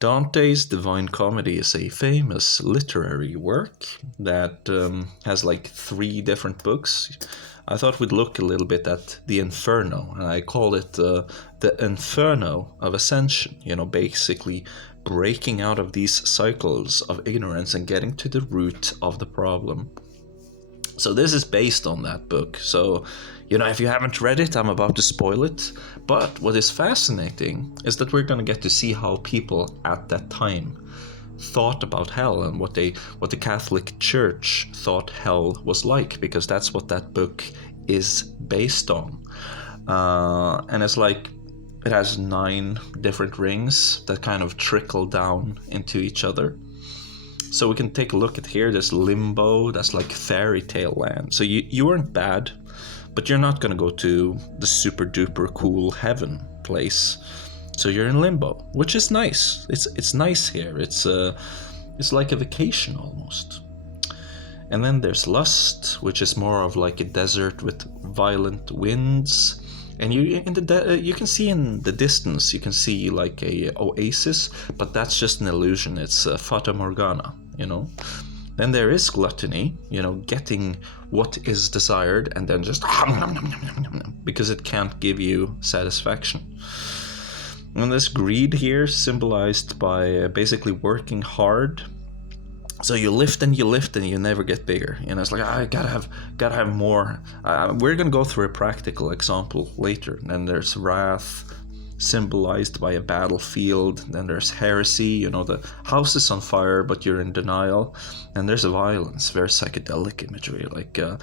Dante's Divine Comedy is a famous literary work that has like 3 different books. I thought we'd look a little bit at the Inferno, and I call it the Inferno of Ascension, basically breaking out of these cycles of ignorance and getting to the root of the problem. So this is based on that book. So, if you haven't read it, I'm about to spoil it. But what is fascinating is that we're going to get to see how people at that time thought about hell and what the Catholic Church thought hell was like, because that's what that book is based on. And it's like it has 9 different rings that kind of trickle down into each other. So we can take a look at here. There's limbo. That's like fairy tale land. So you aren't bad, but you're not going to go to the super duper cool heaven place. So you're in limbo, which is nice. It's nice here. It's like a vacation almost. And then there's lust, which is more of like a desert with violent winds. And you can see in the distance, you can see like a oasis, but that's just an illusion. It's Fata Morgana, Then there is gluttony, getting what is desired and then just because it can't give you satisfaction. And this greed here, symbolized by basically working hard. So you lift and you never get bigger. It's like, I gotta have more. We're gonna go through a practical example later. And then there's wrath, symbolized by a battlefield. Then there's heresy. The house is on fire, but you're in denial. And there's violence, very psychedelic imagery, like the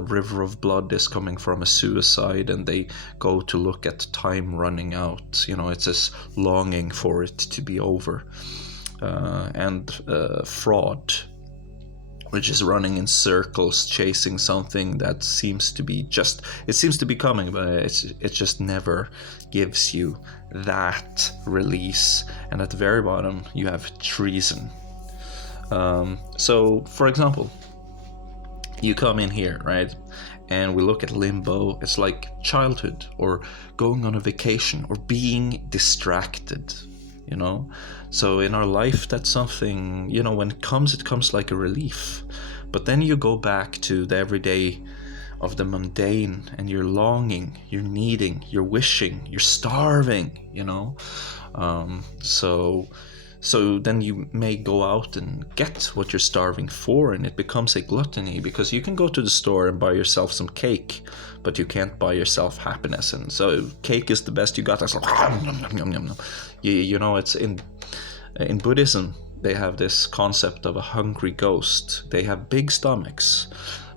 river of blood is coming from a suicide, and they go to look at time running out. It's this longing for it to be over. And fraud, which is running in circles, chasing something that seems to be coming, but it just never gives you that release. And at the very bottom, you have treason. So, for example, you come in here, right? And we look at limbo. It's like childhood, or going on a vacation, or being distracted. So in our life, that's something, when it comes like a relief. But then you go back to the everyday of the mundane, and you're longing, you're needing, you're wishing, you're starving, So then you may go out and get what you're starving for, and it becomes a gluttony, because you can go to the store and buy yourself some cake, but you can't buy yourself happiness. And so cake is the best you got. It's like, it's in Buddhism, they have this concept of a hungry ghost. They have big stomachs,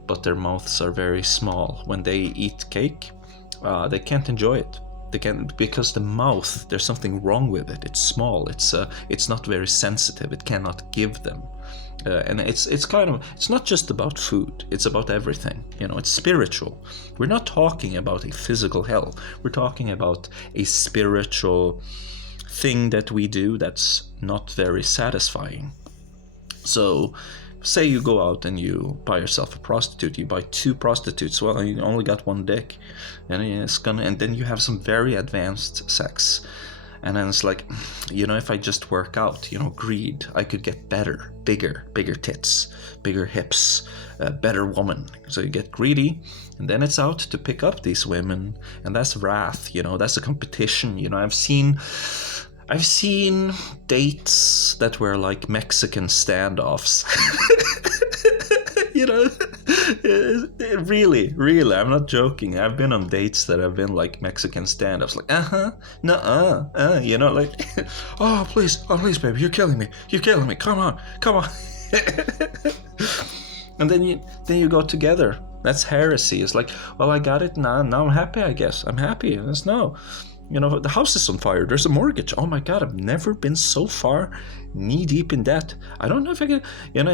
but their mouths are very small. When they eat cake, they can't enjoy it. They can't, because the mouth, there's something wrong with it. It's small. It's not very sensitive. It cannot give them. And it's not just about food. It's about everything. It's spiritual. We're not talking about a physical hell. We're talking about a spiritual thing that we do that's not very satisfying. So, say you go out and you buy yourself a prostitute. You buy 2 prostitutes. Well, you only got 1 dick, and then you have some very advanced sex. And then it's like, if I just work out, greed, I could get better, bigger tits, bigger hips, a better woman. So you get greedy, and then it's out to pick up these women, and that's wrath, that's a competition. I've seen dates that were like Mexican standoffs. Really, I'm not joking. I've been on dates that have been like Mexican standoffs, like like, oh please, baby, you're killing me, come on. And then you go together. That's heresy. It's like, well, I got it now I'm happy, I guess. I'm happy. And it's no. The house is on fire. There's a mortgage. Oh my God, I've never been so far knee deep in debt. I don't know if I can,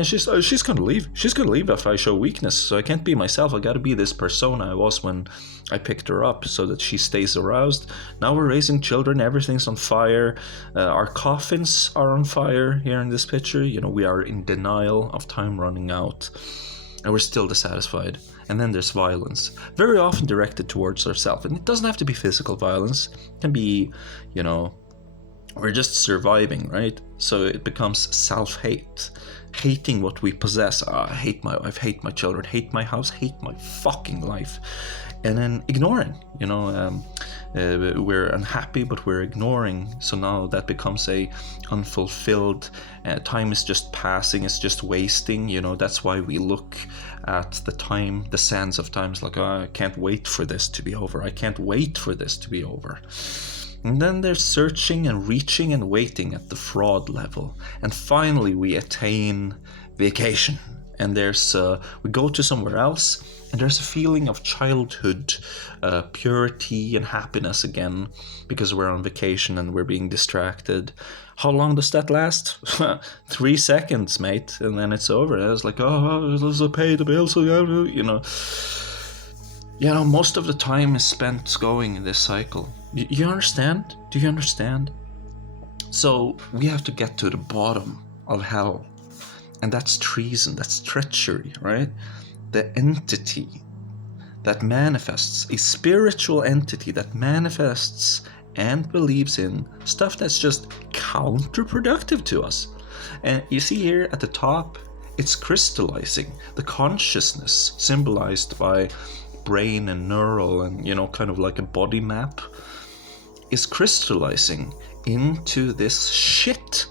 she's going to leave. She's going to leave if I show weakness. So I can't be myself. I got to be this persona I was when I picked her up, so that she stays aroused. Now we're raising children. Everything's on fire. Our coffins are on fire here in this picture. We are in denial of time running out, and we're still dissatisfied. And then there's violence, very often directed towards ourselves. And it doesn't have to be physical violence. It can be, we're just surviving, right? So it becomes self-hate, hating what we possess. I hate my wife, hate my children, hate my house, hate my fucking life, and then ignoring. We're unhappy, but we're ignoring. So now that becomes a unfulfilled. Time is just passing. It's just wasting. That's why we look at the time, the sands of time. It's like, oh, I can't wait for this to be over. I can't wait for this to be over. And then they're searching and reaching and waiting at the fraud level. And finally we attain vacation. And we go to somewhere else, and there's a feeling of childhood, purity and happiness again, because we're on vacation and we're being distracted. How long does that last? 3 seconds, mate, and then it's over. It's like, oh, let's pay the bills, most of the time is spent going in this cycle. You understand? Do you understand? So we have to get to the bottom of hell. And that's treason, that's treachery, right? The entity that manifests, a spiritual entity that manifests and believes in stuff that's just counterproductive to us. And you see here at the top, it's crystallizing. The consciousness symbolized by brain and neural and, kind of like a body map, is crystallizing into this shit.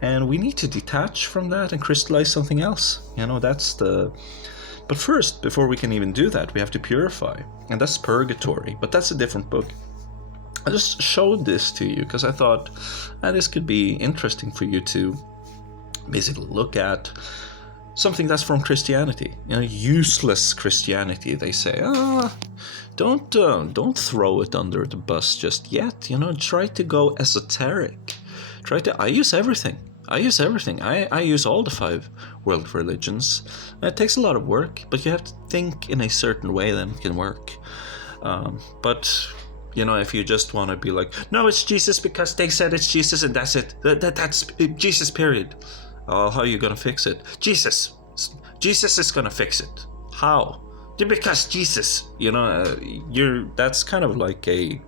And we need to detach from that and crystallize something else. But first, before we can even do that, we have to purify. And that's Purgatory. But that's a different book. I just showed this to you because I thought this could be interesting for you to basically look at something that's from Christianity. Useless Christianity, they say. Don't throw it under the bus just yet. Try to go esoteric. I use everything. I use all the 5 world religions. It takes a lot of work, but you have to think in a certain way, then it can work. But if you just want to be like, no, it's Jesus because they said it's Jesus and that's it. That's Jesus, period. How are you gonna fix it? Jesus is gonna fix it. How? Because Jesus. That's kind of like a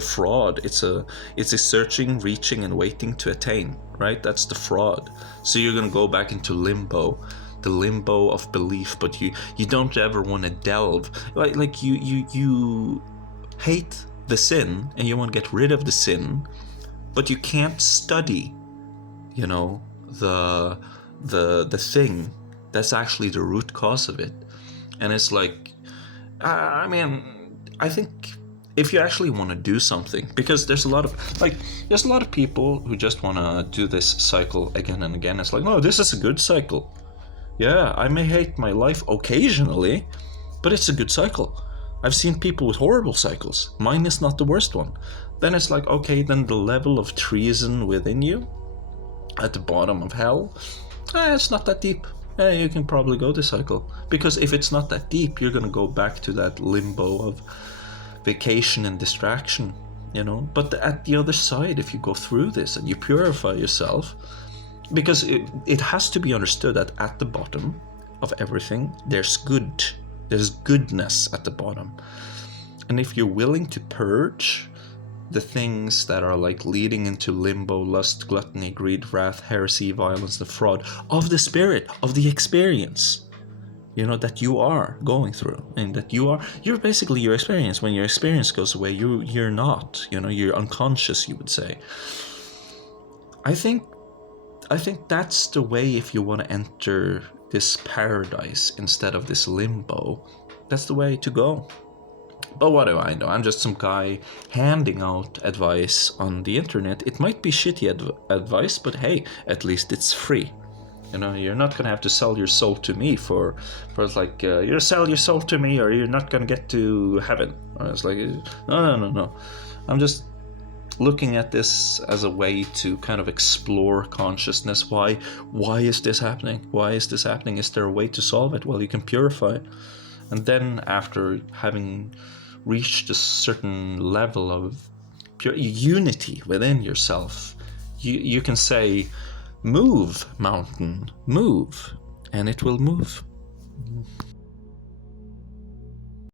fraud. It's a searching, reaching, and waiting to attain, right? That's the fraud. So you're gonna go back into limbo, the limbo of belief, but you don't ever want to delve. Like you hate the sin and you want to get rid of the sin, but you can't study, the thing that's actually the root cause of it. And it's like, I think if you actually want to do something, because there's a lot of people who just want to do this cycle again and again. It's like, no, this is a good cycle. Yeah, I may hate my life occasionally, but it's a good cycle. I've seen people with horrible cycles. Mine is not the worst one. Then it's like, okay, then the level of treason within you at the bottom of hell, it's not that deep. You can probably go this cycle. Because if it's not that deep, you're going to go back to that limbo of vacation and distraction, But at the other side, if you go through this and you purify yourself, because it has to be understood that at the bottom of everything, there's goodness at the bottom. And if you're willing to purge the things that are like leading into limbo, lust, gluttony, greed, wrath, heresy, violence, the fraud of the spirit, of the experience, that you are going through, and that you're basically your experience. When your experience goes away, you're not, you're unconscious, you would say. I think that's the way, if you want to enter this paradise instead of this limbo, that's the way to go. But what do I know? I'm just some guy handing out advice on the internet. It might be shitty advice, but hey, at least it's free. You're not gonna have to sell your soul to me for it's like, you sell your soul to me or you're not gonna get to heaven. It's like, no. I'm just looking at this as a way to kind of explore consciousness. Why is this happening? Is there a way to solve it? Well, you can purify it. And then after having reached a certain level of pure unity within yourself, you can say, move, mountain, move, and it will move.